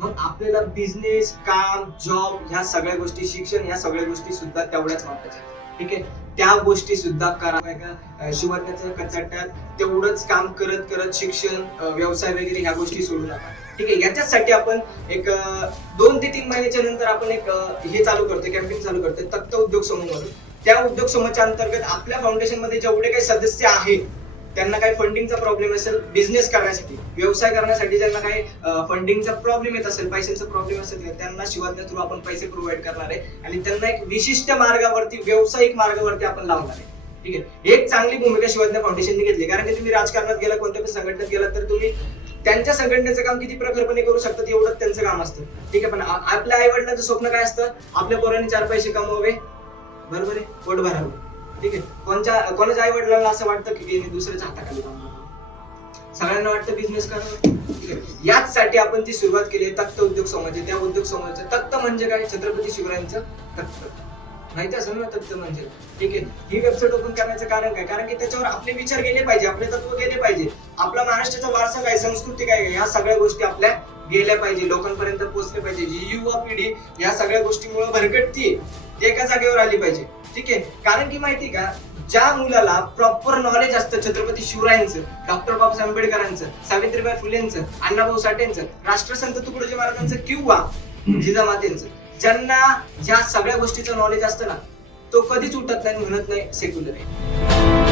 मग आपल्याला बिझनेस काम जॉब ह्या सगळ्या गोष्टी शिक्षण ह्या सगळ्या गोष्टी सुद्धा तेवढ्याच महत्त्वाच्या ठीक आहे? त्या गोष्टी सुद्धा करा नाही कचाट्यात तेवढंच काम करत करत शिक्षण व्यवसाय वगैरे ह्या गोष्टी सोडू नका. ठीक आहे? याच्यासाठी आपण एक दोन ते तीन महिन्याच्या नंतर आपण एक हे चालू करतो कॅम्पेन चालू करतो तक्त उद्योग समूह त्या उद्योग समूहाच्या अंतर्गत आपल्या फाउंडेशनमध्ये जेवढे काही सदस्य आहेत त्यांना काही फंडिंगचा प्रॉब्लेम असेल बिझनेस करण्यासाठी व्यवसाय करण्यासाठी ज्यांना काही फंडिंगचा प्रॉब्लेम येत असेल पैशांचा प्रॉब्लेम असेल त्यांना शिवाज्ञा थ्रू आपण पैसे प्रोव्हाइड करणार आहे. आणि त्यांना एक विशिष्ट मार्गावरती व्यावसायिक मार्गावरती आपण लावणार आहे. ठीक आहे? एक चांगली भूमिका शिवाज्ञा फाउंडेशनने घेतली. कारण की तुम्ही राजकारणात गेला कोणत्या पण संघटनेत गेला तर तुम्ही त्यांच्या संघटनेचं काम किती प्रखरपणे करू शकतात एवढंच त्यांचं काम असतं. ठीक आहे? पण आपल्या आई वडिलांचं स्वप्न काय असतं? आपल्या पोरांनी चार पैसे कमवावे. बरोबर आहे? पोट भरावं. ठीक आहे. कोणच्या कोणाच्या आई वडिलांना असं वाटतं की त्यांनी दुसऱ्याच्या हाताखाली काम करावं सगळ्यांना वाटतं बिझनेस करावं ठीक आहे. याचसाठी आपण ती सुरुवात केली आहे तख्त उद्योग समाज त्या उद्योग समाजाचं तख्त म्हणजे काय? छत्रपती शिवरायांचं तख्त. माहिती असेल ना तक्त म्हणजे? ठीक आहे. ही वेबसाईट ओपन करण्याचं कारण काय? कारण की त्याच्यावर आपले विचार गेले पाहिजे आपले तत्व गेले पाहिजे. आपला महाराष्ट्राचा वारसा काय? संस्कृती काय? ह्या सगळ्या गोष्टी आपल्या गेल्या पाहिजे लोकांपर्यंत पोहोचले पाहिजे. जी युवा पिढी या सगळ्या गोष्टीमुळे भरकटतीये. ती एका जागेवर आली पाहिजे. ठीक आहे? कारण की माहिती का ज्या मुलाला प्रॉपर नॉलेज असतं छत्रपती शिवरायांचं डॉक्टर बाबासाहेब आंबेडकरांचं सावित्रीबाई फुलेंचं अण्णाभाऊ साठेंचं राष्ट्रसंत तुकडोजी महाराजांचं किंवा जिजामातेंचं ज्यांना ज्या सगळ्या गोष्टीचं नॉलेज असतं ना तो कधीच उठत नाही म्हणत नाही सेक्युलर आहे.